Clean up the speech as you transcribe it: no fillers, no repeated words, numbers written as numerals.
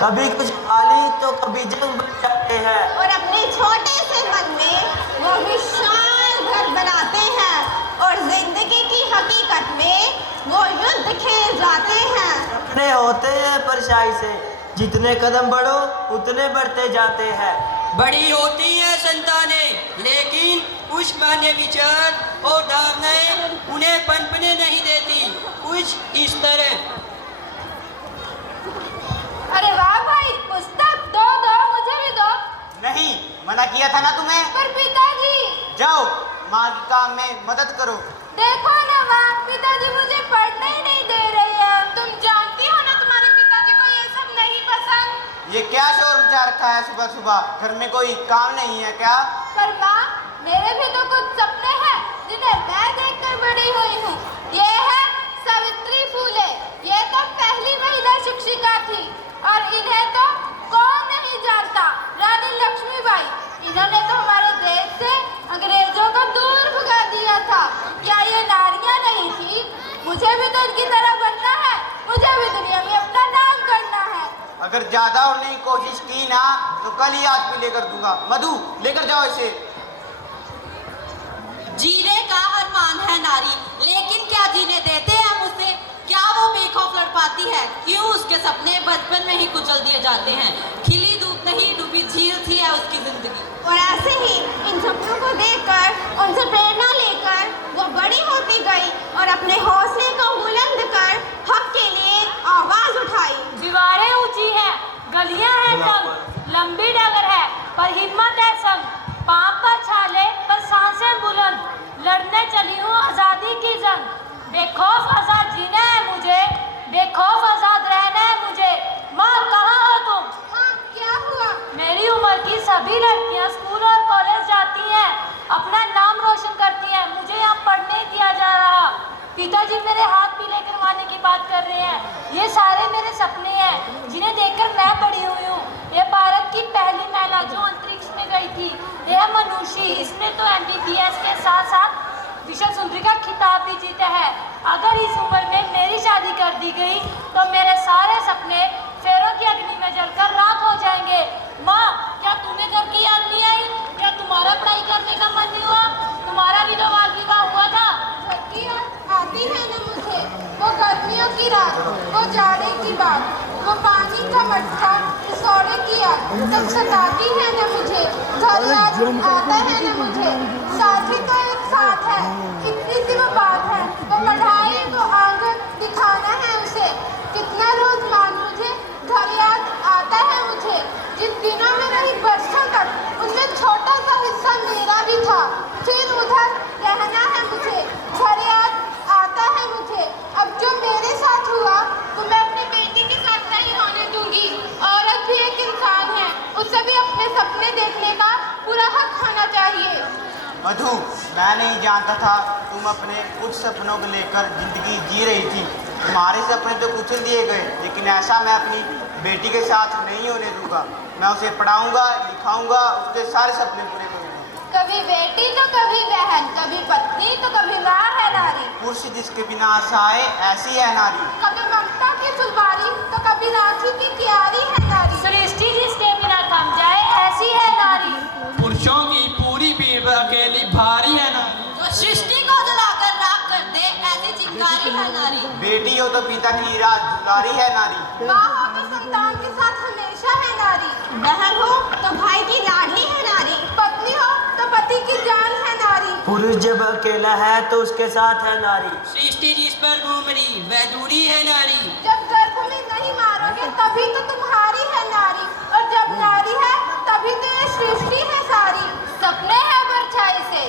कभी खुशहाली तो कभी जंग बन जाते हैं। और अपने छोटे से मन में वो विशाल घर बनाते हैं और जिंदगी की हकीकत में वो युद्ध खेल जाते हैं। अपने होते हैं परछाई से, जितने कदम बढ़ो उतने बढ़ते जाते हैं। बड़ी होती हैं संतानें, लेकिन कुछ मान्य विचार और धारणाएं उन्हें पनपने नहीं देती। कुछ इस तरह। अरे वाह भाई, पुस्तक दो दो, मुझे भी दो। नहीं, मना किया था ना तुम्हें। पर पिताजी। जाओ, माँ के काम में मदद करो। देखो ना माँ, पिताजी मुझे पढ़ने ही नहीं दे रहे हैं। तुम जानती हो ना तुम्हारे पिताजी को ये सब नहीं पसंद। ये क्या शोर मचा रखा है सुबह सुबह? घर में कोई काम नहीं है क्या? पर माँ, मेरे भी तो कुछ सपने हैं जिन्हें मैं देखकर बड़ी हुई हूँ। ये है सावित्री फूले, ये तो पहली महिला शिक्षिका थी और इन्हें तो कौन नहीं जानता। रानी लक्ष्मीबाई, इन्होंने तो हमारे देश से अंग्रेजों को दूर भगा दिया था। क्या ये नारियां नहीं थी? मुझे भी तो इनकी तरह बनना है, मुझे भी दुनिया में अपना नाम करना है। अगर ज्यादा होने की कोशिश की ना तो कल ही आज भी लेकर दूंगा। मधु, लेकर जाओ इसे। जीने का अरमान है नारी, लेकिन क्या जीने देते हैं हम उसे? क्या वो बेखौफ लड़ पाती है? क्यों उसके सपने बचपन में ही कुचल दिए जाते हैं? खिली धूप नहीं, डूबी झील थी है उसकी जिंदगी। और ऐसे ही इन सपनों को देखकर, उनसे प्रेरणा लेकर वो बड़ी होती गई और अपने हौसले को बुलंद कर हक के लिए आवाज उठाई। दीवारें ऊंची हैं, गलियां हैं तंग, लंबी डगर है पर हिम्मत है संग, पांव पर छाले पर सांसें बुलंद, लड़ने चली हूँ आजादी की जंग। बेखौफ आजाद जीना है मुझे, बेखौफ आजाद रहना है मुझे। माँ, कहाँ हो तुम? हाँ, क्या हुआ? मेरी उम्र की सभी लड़कियाँ स्कूल और कॉलेज जाती हैं, अपना नाम रोशन करती हैं, मुझे यहाँ पढ़ने नहीं दिया जा रहा। पिताजी मेरे हाथ पीले करवाने की बात कर रहे हैं। ये सारे मेरे सपने हैं जिन्हें देखकर मैं बड़ी हुई हूँ। ये भारत की पहली महिला जो अंतरिक्ष में गई थी, यह मनुष्य, इसने तो MBBS के साथ साथ विश्व सुंदरी का खिताब भी जीता है। अगर इस उम्र में मेरी शादी कर दी गई तो मेरे सारे सपने फेरों की अग्नि में जलकर राख हो जाएंगे। माँ, क्या तुम्हें घर की याद नहीं आई? क्या तुम्हारा पढ़ाई करने का मन नहीं हुआ? तुम्हारा भी तो बाल विवाह हुआ था। घर की याद आती है ना मुझे, वो गर्मियों की रात, वो जाड़े की बात, वो पानी का मटका, सोने की याद तब सताती है ना मुझे। घर याद आता है ना मुझे, साथी तो एक साथ है, इतनी सी वो बात है, वो पढ़ाई, वो आंगन दिखाना है उसे। कितना रोज मान मुझे, घर याद आता है मुझे। जिन दिनों में रही बरसों तक, उनमें छोटा सा हिस्सा मेरा भी था। फिर उधर रहना है मुझे, घर याद आता है मुझे। अब जो मेरे साथ हुआ तो मैं अपनी बेटी के साथ नहीं होने दूंगी। औरत भी एक इंसान है, उसे भी अपने सपने देखने का पूरा हक होना चाहिए। मधु, मैं नहीं जानता था तुम अपने कुछ सपनों को लेकर जिंदगी जी रही थी। तुम्हारे सपने तो कुचल दिए गए, लेकिन ऐसा मैं अपनी बेटी के साथ नहीं होने दूंगा। मैं उसे पढ़ाऊंगा, लिखाऊंगा, उसके सारे सपने पूरे करूंगा। कभी बेटी तो कभी बहन, कभी पत्नी तो कभी माँ है नारी। पुरुष जिसके बिना आशा आए, ऐसी है नारी। कभी ममता की फुलवारी तो कभी राखी की क्यारी है नारी। सृष्टि जिसके बिना थम जाए, ऐसी है नारी। पुरुषों की पूरी भीड़ अकेली भारी है नारी। जो सृष्टि को जलाकर राख कर दे, ऐसी चिंगारी है नारी। बेटी हो तो पिता की राज दुलारी है नारी। माँ हो तो संतान के साथ हमेशा है नारी। बहन हो तो भाई की लाडली है नारी। पत्नी हो तो पति की जान है नारी। पुरुष जब अकेला है तो उसके साथ है नारी। सृष्टि जिस पर घूम रही वह दूरी है नारी। जब गर्भ में नहीं मारोगे तभी तो तुम्हारी है नारी, और जब नारी है तभी तो ये सृष्टि है सारी। सपने हैं परछाई से